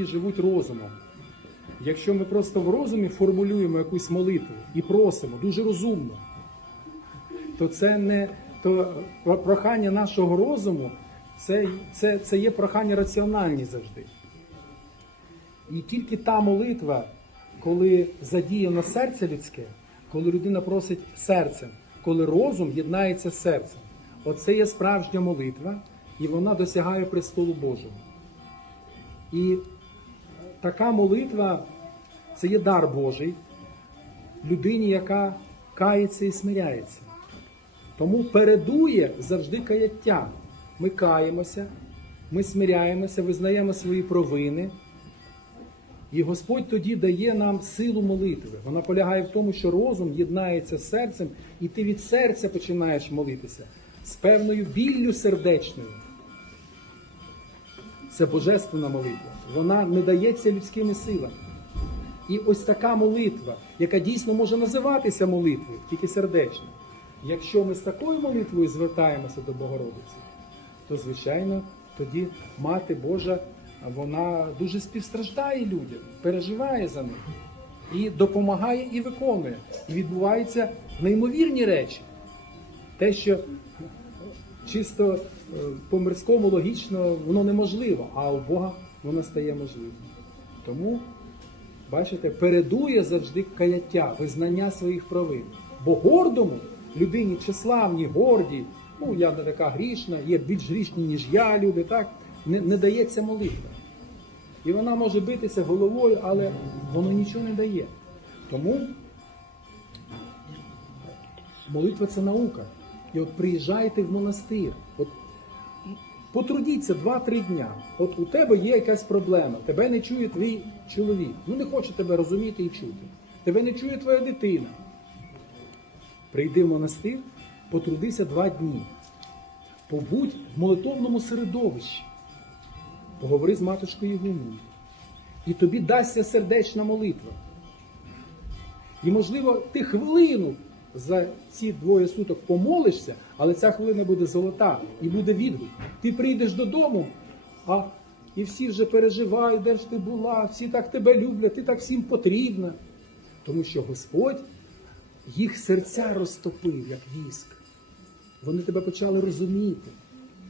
які живуть розумом. Якщо ми просто в розумі формулюємо якусь молитву і просимо дуже розумно, то це не то прохання нашого розуму, це, це, це є прохання раціональні завжди. І тільки та молитва, коли задіяно серце людське, коли людина просить серцем, коли розум єднається з серцем, оце є справжня молитва, і вона досягає престолу Божого. І така молитва це є дар Божий людині, яка кається і смиряється. Тому передує завжди каяття. Ми каємося, ми смиряємося, визнаємо свої провини. І Господь тоді дає нам силу молитви. Вона полягає в тому, що розум єднається з серцем, і ти від серця починаєш молитися з певною біллю сердечною. Це божественна молитва. Вона не дається людськими силами. І ось така молитва, яка дійсно може називатися молитвою, тільки сердечно. Якщо ми з такою молитвою звертаємося до Богородиці, то звичайно тоді Мати Божа вона дуже співстраждає людям, переживає за них і допомагає і виконує. І відбуваються неймовірні речі. Те, що чисто е, по-мирському логічно воно неможливо, а у Бога воно стає можливим. Тому, бачите, передує завжди каяття, визнання своїх провин. Бо гордому людині числавній, гордій, ну я не така грішна, є більш грішні, ніж я, люди, так, не, не дається молитва. І вона може битися головою, але воно нічого не дає. Тому молитва це наука. І от приїжджайте в монастир. От потрудіться 2-3 дня. От у тебе є якась проблема, тебе не чує твій чоловік. Ну не хоче тебе розуміти і чути. Тебе не чує твоя дитина. Прийди в монастир, потрудися два дні. Побудь в молитовному середовищі. Поговори з матушкою Ігумною. І тобі дасться сердечна молитва. І, можливо, ти хвилину за ці двоє суток помолишся, але ця хвилина буде золота і буде відгук. Ти прийдеш додому, а і всі вже переживають, де ж ти була, всі так тебе люблять, ти так всім потрібна. Тому що Господь їх серця розтопив, як віск. Вони тебе почали розуміти.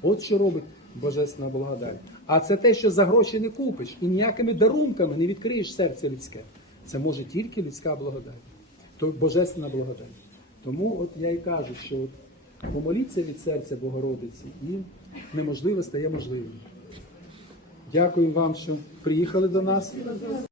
От що робить Божественна благодать. А це те, що за гроші не купиш, і ніякими дарунками не відкриєш серце людське. Це може тільки людська благодать, то божественна благодать. Тому от я і кажу, що от помоліться від серця Богородиці, і неможливе стає можливим. Дякую вам, що приїхали до нас.